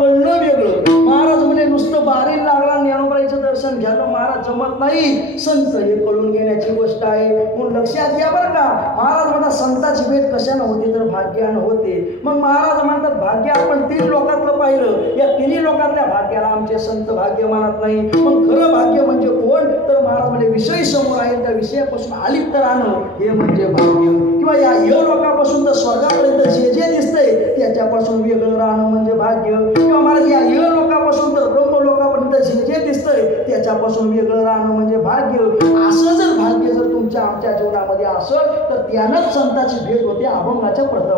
कळणं वेगळं. महाराज म्हणजे नुसतं बारीला लागला ज्ञानोबाईचं दर्शन घ्यायला महाराज जमत नाही. संत हे कळून घेण्याची गोष्ट आहे. म्हणून लक्षात घ्या बरं का. महाराज म्हणतात संताची भेट कशानं होते तर भाग्यानं होते. मग महाराज म्हणतात भाग्य आपण 3 लोकातलं पाहिलं. या 3 लोकातल्या भाग्याला आमचे संत भाग्य मानत नाही. मग खरं भाग्य म्हणजे कोण तर महाराज म्हणजे विषय समोर आहे त्या विषयापासून अलिप्त राहणं हे म्हणजे भाग्य. किंवा या लोकापासून तर स्वर्गापर्यंत जे जे दिसतंय त्याच्यापासून वेगळं राहणं म्हणजे भाग्य. किंवा महाराज या लोकापासून तर ब्रह्म लोकापर्यंत जे जे दिसतंय त्याच्यापासून वेगळं राहणं म्हणजे भाग्य. असं जर भाग्य जर तुमच्या आमच्या जीवनामध्ये असेल तर त्यानंच संताची भेट होते. अभंगाच्या प्रथम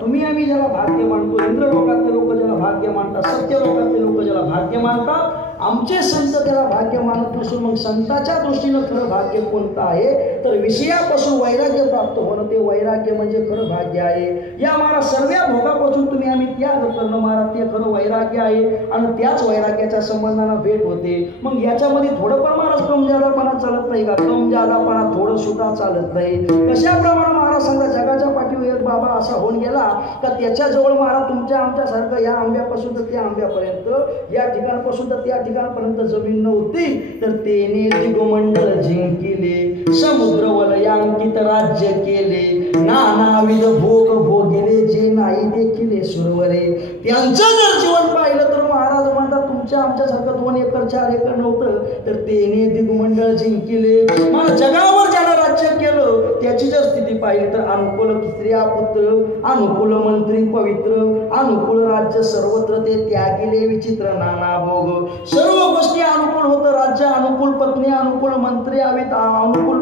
तुम्ही आम्ही ज्याला भाग्य मानतो, इंद्र लोकातले लोक ज्याला भाग्य मानतात, सत्य लोकातले लोक ज्याला भाग्य मानतात, आमचे संत त्याला भाग्य मानत नसून मग संताच्या दृष्टीनं खरं भाग्य कोणतं आहे तर विषयापासून वैराग्य प्राप्त होणं ते वैराग्य म्हणजे खरं भाग्य आहे. या महाराज सर्व भोगापासून तुम्ही आम्ही त्याग करणं महाराज ते खरं वैराग्य आहे आणि त्याच वैराग्याच्या संबंधानं भेट होते. मग याच्यामध्ये थोडंफार महाराज कम जादापणा चालत नाही का? कम जादापणा थोडं सुद्धा चालत नाही. कशाप्रमाणे महाराज सांगा जगाच्या पाठीवर एक बाबा असा होऊन गेला का त्याच्याजवळ महाराज तुमच्या आमच्यासारखं या आंब्यापासून तर त्या आंब्यापर्यंत या ठिकाणापासून तर त्या ठिकाणापर्यंत जमीन नव्हती तर तेने दिगमंडळ जिंकिले, समुद्र वलयांकित राज्य केले, नानाविध भोग भोगिले जे नाही देखिले सुरवरे. त्यांचं जर जीवन पाहिलं तर महाराज म्हणतात तुमच्या आमच्यासारखं 2 एकर 4 एकर नव्हतं तर तेने दिगमंडळ जिंकिले. मला जगावर ज्यानं राज्य केलं त्याची जर स्थिती पाहिली तर अनुकूल स्त्रिया पुत्र, अनुकूल मंत्री पवित्र, अनुकूल राज्य सर्वत्र ते त्यागिले विचित्र नाना भोग. सर्व गोष्टी अनुकूल होतं, राज्य अनुकूल, पत्नी अनुकूल, मंत्री अनुकूल,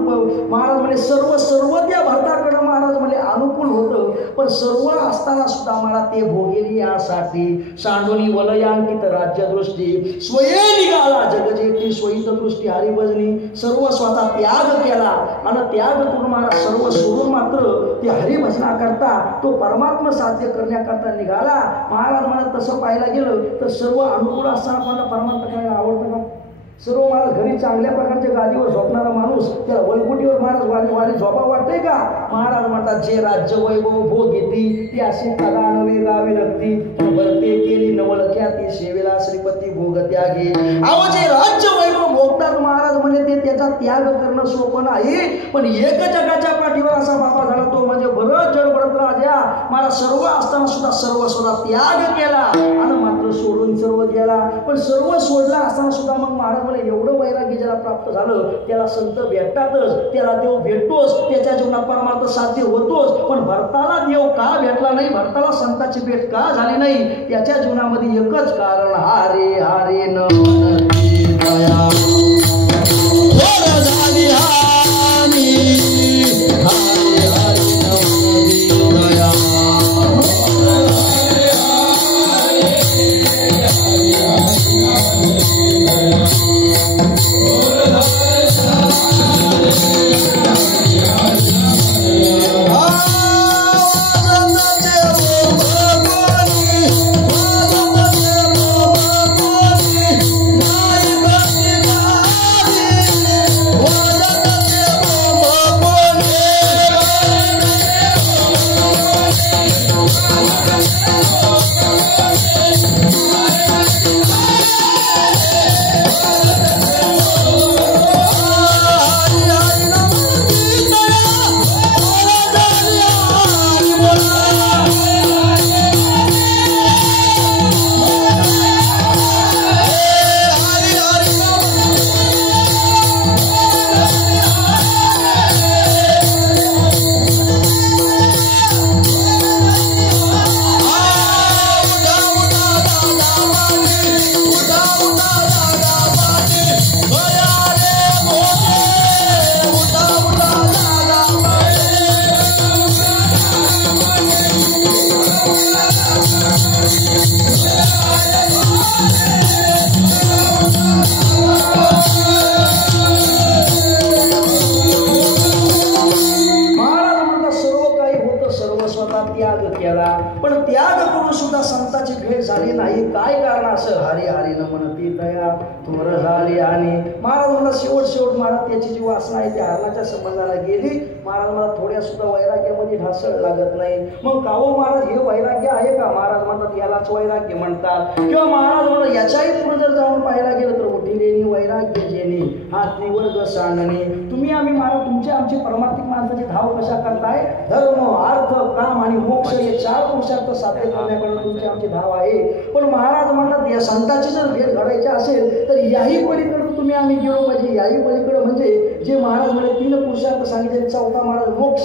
महाराज म्हणजे सर्व त्या भारताकडे महाराज म्हणजे अनुकूल होतं. पण सर्व असताना सुद्धा मला ते भोगेली यासाठी सांडोनी वलयांकित राज्यदृष्टी स्वये निघाला जगजेती स्वहित दृष्टी हरिभजनी सर्व स्वतः त्याग केला आणि त्याग करून मला सर्व सोडून मात्र ते हरिभजना करता तो परमात्मा साध्य करण्याकरता निघाला. महाराज मला तसं पाहायला गेलं तर सर्व अनुकूल असताना मला परमात्मा करायला आवडतं का? सर्व महाराज घरी चांगल्या प्रकारच्या गादीवर झोपणारा माणूस त्याला वलकुटीवर महाराज वारी झोपा वाटते का? महाराज म्हणतात जे राज्य वैभव भोग घेती ती अशी कदा नवे गावी रक्ती भरते केली नवल ख्याती सेवेला श्रीपती भोग त्यागे. अहो जे राज्य वैभव भोगतात महाराज म्हणे ते त्याचा त्याग करणं सोपं नाही. पण एक जगाच्या पाठीवर असा बाबा झाला तो म्हणजे बरंच जडबडत राजा. मला सर्व असताना सुद्धा सर्व स्वतः त्याग केला आणि मात्र सोडून सर्व गेला. पण सर्व सोडला असताना सुद्धा मग महाराज एवढं वैराग्य ज्याला प्राप्त झालं त्याला संत भेटतातच, त्याला देव भेटतोच, त्याच्या जीवनात परमार्थ साध्य होतोच. पण भरताला देव का भेटला नाही, भरताला संताची भेट का झाली नाही, त्याच्या जीवनामध्ये एकच कारण हारे हारे न म्हणती दया झाली हानी हारे हारे न म्हणती दया. शेवट महाराज त्याची जी वासना आहे त्या हरणाच्या संबंधाला गेली. महाराज मला थोड्या सुद्धा वैराग्यामध्ये ढासळ लागत नाही. मग काहो महाराज हे वैराग्य आहे का? महाराज म्हणतात यालाच वैराग्य म्हणतात. किंवा महाराज म्हणतात याच्याही पुढे जर जाऊन पाहायला गेलं तर उठिलेनी वैराग्य जेनी हा त्रिवर्ग सांडणे. तुम्ही आम्ही महाराज तुमचे आमचे परमार्थिक माणसाचे धाव कशा करताय? धर्म अर्थ काम आणि मोक्ष हे 4 पुरुषार्थ साध्य करण्याकडे तुमची आमची धाव आहे. पण महाराज म्हणतात या संतांची जर भेट घडायची असेल तर याही पलीकडे तुम्ही आम्ही गेलो पाहिजे. याही पलीकडे म्हणजे जे महाराज म्हणजे 3 पुरुषार्थ सांगितले, 4था महाराज मोक्ष,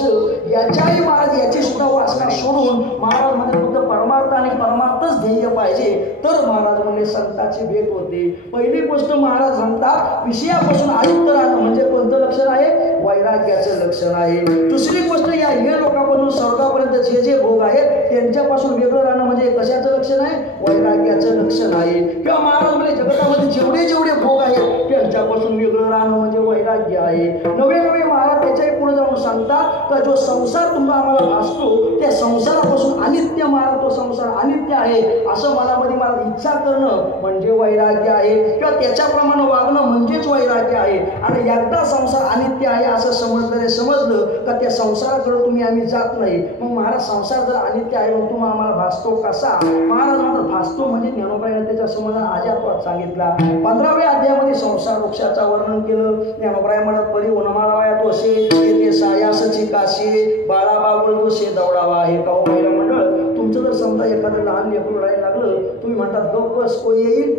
याच्याही महाराज याची सुद्धा वासना सोडून महाराज म्हणजे फक्त परमार्थ आणि परमार्थच ध्येय पाहिजे तर महाराज म्हणजे संताची भेट होते. पहिली गोष्ट महाराज म्हणतात विषयापासून आयुक्त राहणं म्हणजे कोणतं लक्षण आहे? वैराग्याचं लक्षण आहे. दुसरी गोष्ट या हे लोकांपासून स्वर्गापर्यंत जे जे भोग आहेत त्यांच्यापासून वेगळं राहणं म्हणजे कशाचं लक्षण आहे? वैराग्याचं लक्षण आहे. किंवा महाराज म्हणजे जगतामध्ये जेवढे जेवढे भोग आहेत त्यांच्यापासून वेगळं राहणं म्हणजे वैराग्य आहे. नवे नवे महाराज त्याच्याही पुढे जाऊन सांगतात का जो संसार तुम्हाला आम्हाला भासतो त्या संसारापासून अनित्य महाराज तो संसार अनित्य आहे असं मनामध्ये मला इच्छा करणं म्हणजे वैराग्य आहे. किंवा त्याच्याप्रमाणे वागणं म्हणजेच वैराग्य आहे. आणि एकदा संसार अनित्य आहे असं समजलं का त्या संसाराकडे तुम्ही आम्ही जात नाही. मग महाराज संसार जर अनित्य आहे मग तुम्हाला आम्हाला भासतो कसा? महाराज म्हणतात भासतो म्हणजे ज्ञानोबाईने त्याच्या संबंधात आजात्वात सांगितला. 15व्या अध्यायामध्ये संसार वृक्षाचं वर्णन केलं. ज्ञानोबाई म्हणत परी उन्हाळा तो असे येते सायासची काशी बाळा बाबळ तो शे दौडावा आहे. का हो महिला मंडळ तुमचं जर समजा एखादं लहान लेकरू रडायला लागलं तुम्ही म्हणतात गप बस कोण येईल?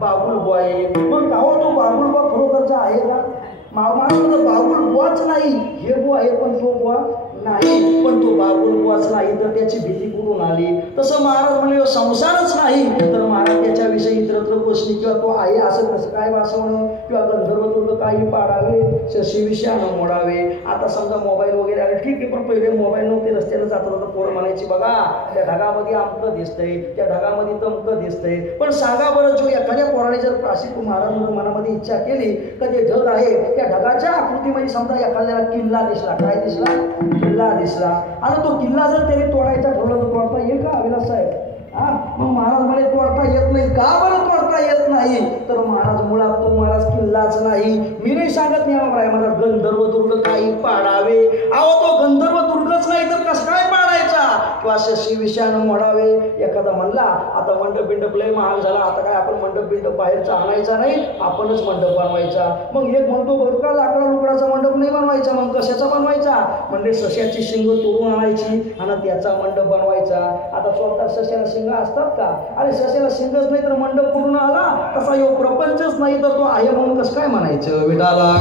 बाबुल बुवा येईल. मग गाव तो बाबुल बुवा खरोखरचा आहे का? बाबुल बुवाच नाही हे बुवा आहे पण तो बुवा नाही पण तो बाबुल बुवाच नाही. नाही तर त्याची भीती कुठून आली? तसं महाराज म्हणले संसारच नाही तर महाराज त्याच्याविषयी इतरत्र गोष्टी किंवा तो आहे असं कसं काय वासवणं किंवा गंधर्व काही पाडावे शशीविषयानं मोडावे. आता समजा मोबाईल वगैरे आले ठीक आहे, पण पहिले मोबाईल नव्हते, रस्त्याला जाता जाता पोरं म्हणायची बघा त्या ढगामध्ये आमकं दिसतंय, त्या ढगामध्ये तमकं दिसतंय. पण सांगा बरं, जो एखाद्या पोराने जर अशी महाराज मनामध्ये इच्छा केली तर ते ढग आहे त्या ढगाच्या आकृतीमध्ये समजा एखाद्याला किल्ला दिसला, काय दिसला? किल्ला दिसला. आणि तो किल्ला जर त्याने तोडायचा ठरवला तर तोडता येईल का विलास साहेब? मग महाराज म्हणे तोडता येत नाही. का बरं तोडता येत नाही? तर महाराज मुळात तो महाराज किल्लाच नाही. मी नाही सांगत महाराज गंधर्व दुर्ग काही पाडावे. अहो तो गंधर्व दुर्गच नाही तर कसं काय पाडायचा? किंवा शशी विषयानं मोडावे. एखादा म्हणला आता मंडप बिंडप लय महाग झाला, आता काय आपण मंडप बिंडप बाहेरचा आणायचा नाही, आपणच मंडप बनवायचा. मग एक म्हणतो बरं का लाकडा लुकडाचा मंडप नाही बनवायचा, मग कशाचा बनवायचा? म्हणजे सश्याची शिंग तोडून आणायची आणि त्याचा मंडप बनवायचा. आता स्वतः सश्याला शिंग असतात का? अरे सश्याला शिंगच नाही तर मंडप कुठून आला? तसा यो प्रपंचच नाही तर तो आहे म्हणून कसं काय म्हणायचं विठाला?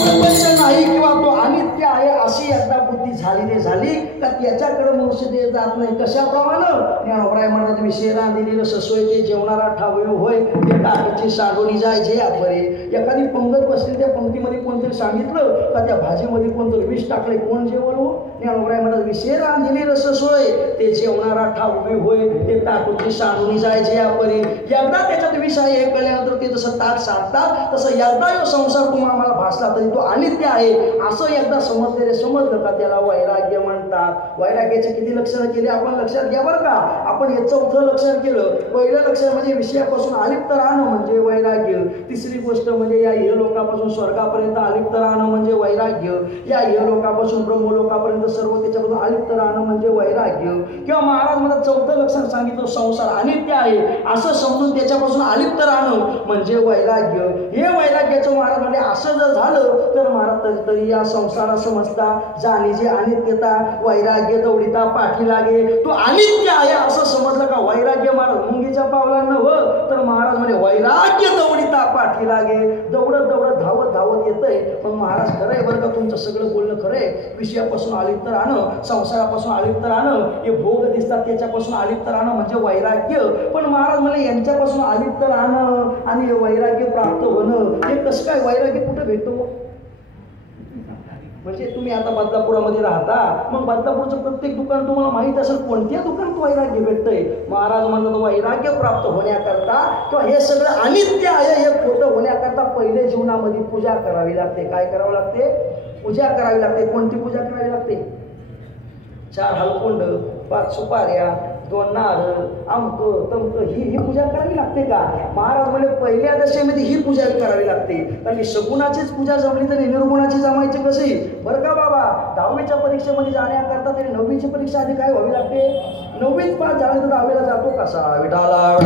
प्रपंच नाही किंवा तो अनित्य आहे अशी एकदा बुद्धी झाली रे झाली का त्याच्याकडे मनुष्य ते जात नाही. कशाप्रमाणे? ज्ञानोबराय म्हणतात विषय रांधिलेलं ससोय ते जेवणारा ठावयो होय ते टाकाची साडोनी जायचे यापरे. एखादी पंगत बसली त्या पंक्तीमध्ये कोणतरी सांगितलं का त्या भाजीमध्ये कोणतरी विष टाकले, कोण जेवण हो? ज्ञानोबराय म्हणतात विषय रांधिलेलं ससोय ते जेवणारा ठावयो होय ते टाकाची साडोनी जायचे यापरे. एकदा त्याच्यात विष आहे हे कळल्यानंतर ते जसं ताट सांगतात तसं एकदा यो संसार तुम्हाला आम्हाला भासला तरी तो अनित्य आहे असं एकदा समजलं का त्याला वैराग्य म्हणतात. वैराग्याचे किती लक्षणं केली आपण लक्षात घ्या बरं का. आपण हे चौथं लक्षण केलं. पहिलं लक्षण म्हणजे विषयापासून अलिप्त राहणं म्हणजे वैराग्य. तिसरी गोष्ट म्हणजे या इहलोकापासून स्वर्गापर्यंत अलिप्त राहणं म्हणजे वैराग्य. या इहलोकापासून ब्रह्मलोकापर्यंत सर्व त्याच्यापासून अलिप्त राहणं म्हणजे वैराग्य. किंवा महाराज मला चौथं लक्षण सांगितलं संसार अनित्य आहे असं समजून त्याच्यापासून अलिप्त राहणं म्हणजे वैराग्य. हे वैराग्याचं महाराज म्हणजे असं जर झालं तर महाराज तरी या संसार समजता जाणीची अनित्यता वैराग्य दौडिता पाठी लागे. तो अनित्य आहे असं समजलं का वैराग्य महाराज मुंगीच्या पावलांना हो तर महाराज म्हणजे वैराग्य दौडिता पाठी लागे. दौडत दौडत धावत धावत येतंय. मग महाराज खरं आहे बरं का तुमचं सगळं बोलणं खरं आहे. विषयापासून अलिप्त राहणं संसारापासून अलिप्त राहणं हे भोग दिसतात त्याच्यापासून अलिप्त राहणं म्हणजे वैराग्य. पण महाराज म्हणजे यांच्यापासून अलिप्त राहणं आणि वैराग्य प्राप्त होणं हे कसं काय? वैराग्य कुठं भेटतो? म्हणजे तुम्ही आता बदलापुरामध्ये राहता, मग बदलापूरचं प्रत्येक दुकान तुम्हाला माहित असेल कोणत्या दुकानात वैराग्य भेटतंय. महाराज म्हणतात वैराग्य प्राप्त होण्याकरता किंवा हे सगळं अनित्य आहे हे खोटं होण्याकरता पहिले जीवनामध्ये पूजा करावी लागते. काय करावं लागते? पूजा करावी लागते. कोणती पूजा करावी लागते? 4 हलकुंड 5 सुपाऱ्या 2 नारळ अमक तमक ही पूजा करावी लागते का? महाराज म्हणजे पहिल्या दशेमध्ये ही पूजा करावी लागते. कारण सगुणाचीच पूजा जमली तरी निर्गुणाची जमायची कशी बरं का बाबा? 10वीच्या परीक्षेमध्ये जाण्याकरता तरी 9वीची परीक्षा आधी काय व्हावी लागते? 9वीत पास झाले तर 10वीला जातो कसा विठाला?